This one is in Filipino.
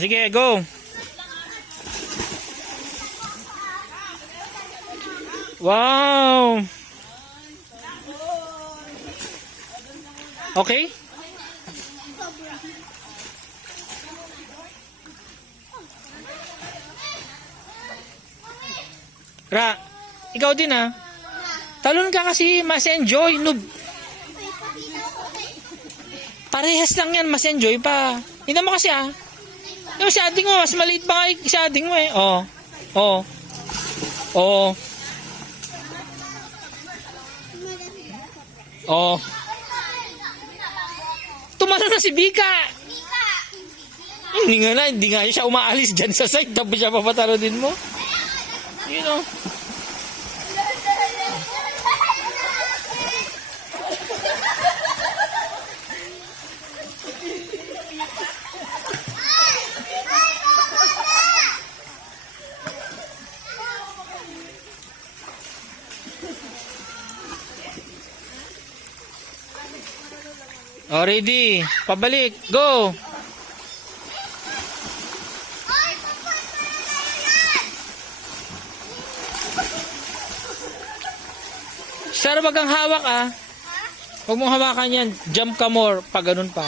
Sige, go. Wow. Okay? Ra, ikaw din ah. Talon ka kasi mas enjoy. Noob. Parehas lang yan, mas enjoy pa. Tingnan mo kasi ah. Yung shading mo, mas maliit pa nga yung shading mo eh. Oh. Oh. Oh. Oh. Tumalo na si Bika. Hindi nga siya umaalis dyan sa side. Tapos siya papatalo din mo. You know. Oh, ready. Pabalik. Go. Sarap wag kang hawak ah. Huwag mong hawakan yan. Jump ka more pag ganun pa.